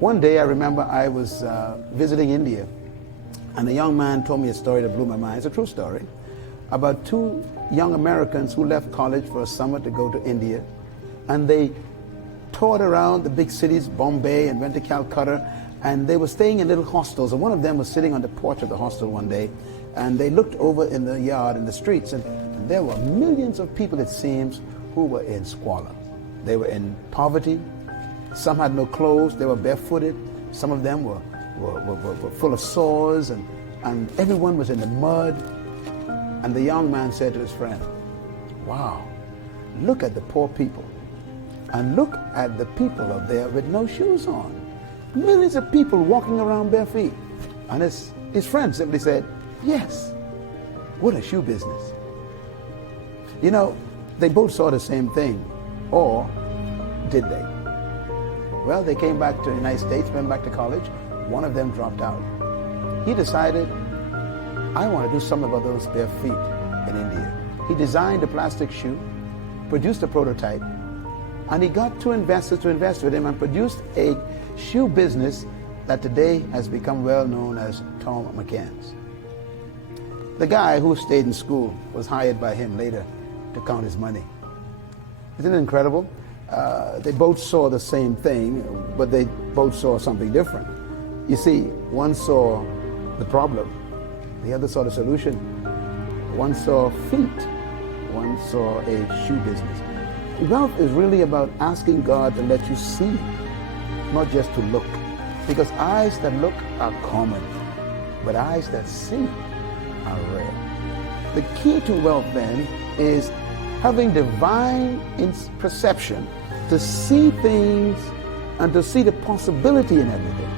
One day I remember I was visiting India, and a young man told me a story that blew my mind. It's a true story about two young Americans who left college for a summer to go to India, and they toured around the big cities, Bombay, and went to Calcutta, and they were staying in little hostels, and one of them was sitting on the porch of the hostel one day, and they looked over in the yard, in the streets, and there were millions of people, it seems, who were in squalor. They were in poverty. Some had no clothes. They were barefooted. Some of them were full of sores, and everyone was in the mud. And the young man said to his friend, "Wow, look at the poor people. And look at the people up there with no shoes on. Millions of people walking around bare feet." And his friend simply said, "Yes, what a shoe business." You know, they both saw the same thing, or did they? Well, they came back to the United States, went back to college. One of them dropped out. He decided, I want to do something about those bare feet in India. He designed a plastic shoe, produced a prototype, and he got two investors to invest with him and produced a shoe business that today has become well known as Tom McCann's. The guy who stayed in school was hired by him later to count his money. Isn't it incredible? They both saw the same thing, but they both saw something different. You see, one saw the problem, the other saw the solution. One saw feet, one saw a shoe business. Wealth is really about asking God to let you see, not just to look. Because eyes that look are common, but eyes that see are rare. The key to wealth then is having divine perception to see things and to see the possibility in everything.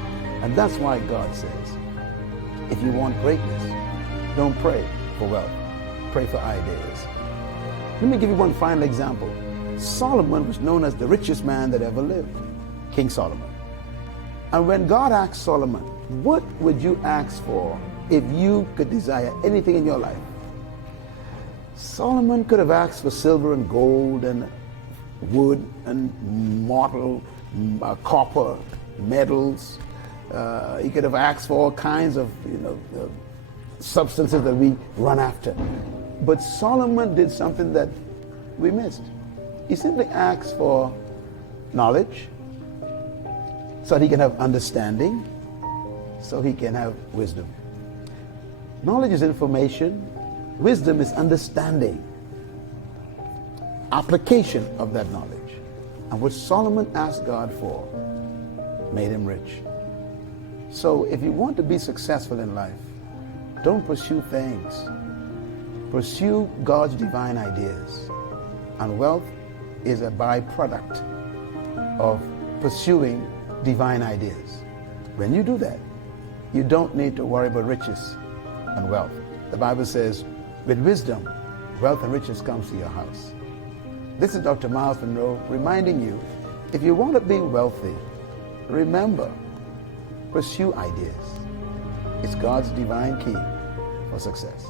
And that's why God says, if you want greatness, don't pray for wealth, pray for ideas. Let me give you one final example. Solomon was known as the richest man that ever lived, King Solomon. And when God asked Solomon, what would you ask for if you could desire anything in your life? Solomon could have asked for silver and gold and wood and mortal, copper, metals. He could have asked for all kinds of substances that we run after. But Solomon did something that we missed. He simply asked for knowledge, so that he can have understanding, so he can have wisdom. Knowledge is information. Wisdom is understanding, application of that knowledge. And what Solomon asked God for made him rich. So if you want to be successful in life, don't pursue things. Pursue God's divine ideas. And wealth is a byproduct of pursuing divine ideas. When you do that, you don't need to worry about riches and wealth. The Bible says, with wisdom, wealth and riches comes to your house. This is Dr. Myles Munroe reminding you, if you want to be wealthy, remember, pursue ideas. It's God's divine key for success.